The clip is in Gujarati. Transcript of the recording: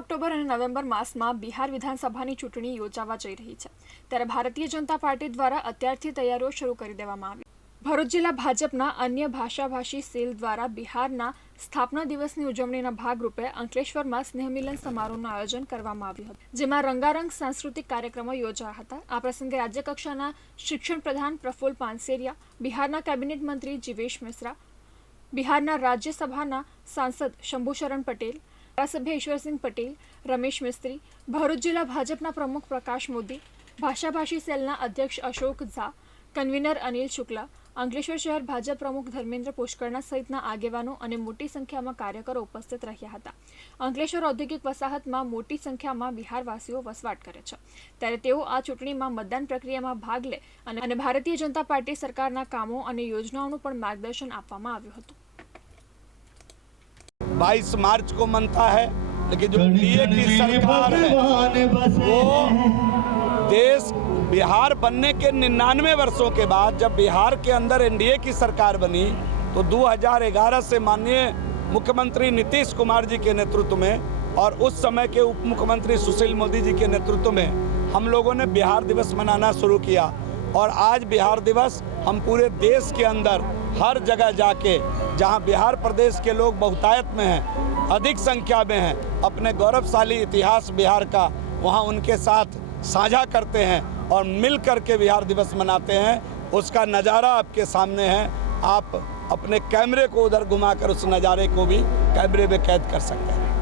ઓક્ટોબર અને નવેમ્બર માસમાં બિહાર વિધાનસભાની ચૂંટણી યોજાવા જઈ રહી છે. ત્યારે ભારતીય જનતા પાર્ટી દ્વારા અત્યારથી તૈયારીઓ શરૂ કરી દેવામાં આવી. ભરૂચ જિલ્લા ભાજપના અન્ય ભાષાભાષી સેલ દ્વારા બિહારના સ્થાપના દિવસની ઉજવણીના ભાગરૂપે અંકલેશ્વરમાં સ્નેહમિલન સમારોહનું આયોજન કરવામાં આવ્યું હતું, જેમાં રંગારંગ સાંસ્કૃતિક કાર્યક્રમો યોજાયા હતા. આ પ્રસંગે રાજ્યકક્ષાના શિક્ષણ પ્રધાન પ્રફુલ્લ પાનસેરિયા, બિહારના કેબિનેટ મંત્રી જીવેશ મિશ્રા, બિહારના રાજ્યસભાના સાંસદ શંભુશરણ પટેલ ધારાસભ્ય ઈશ્વરસિંહ પટેલ, રમેશ મિસ્ત્રી, ભરૂચ જિલ્લા ભાજપના પ્રમુખ પ્રકાશ મોદી, ભાષાભાષી સેલના અધ્યક્ષ અશોક ઝા, કન્વીનર અનિલ શુક્લા, અંકલેશ્વર શહેર ભાજપ પ્રમુખ ધર્મેન્દ્ર પુષ્કરના સહિતના આગેવાનો અને મોટી સંખ્યામાં કાર્યકરો ઉપસ્થિત રહ્યા હતા. અંકલેશ્વર ઔદ્યોગિક વસાહતમાં મોટી સંખ્યામાં બિહારવાસીઓ વસવાટ કરે છે. ત્યારે તેઓ આ ચૂંટણીમાં મતદાન પ્રક્રિયામાં ભાગ લે અને ભારતીય જનતા પાર્ટી સરકારના કામો અને યોજનાઓનું પણ માર્ગદર્શન આપવામાં આવ્યું હતું. 22 मार्च को मनता है लेकिन जो एनडीए की सरकार है वो देश बिहार बनने के निन्यानवे वर्षों के बाद जब बिहार के अंदर एनडीए की सरकार बनी तो 2011 से माननीय मुख्यमंत्री नीतीश कुमार जी के नेतृत्व में और उस समय के उप मुख्यमंत्री सुशील मोदी जी के नेतृत्व में हम लोगों ने बिहार दिवस मनाना शुरू किया। और आज बिहार दिवस हम पूरे देश के अंदर हर जगह जाके जहाँ बिहार प्रदेश के लोग बहुतायत में हैं, अधिक संख्या में हैं, अपने गौरवशाली इतिहास बिहार का वहाँ उनके साथ साझा करते हैं और मिल कर के बिहार दिवस मनाते हैं, उसका नज़ारा आपके सामने है। आप अपने कैमरे को उधर घुमाकर उस नज़ारे को भी कैमरे में कैद कर सकते हैं।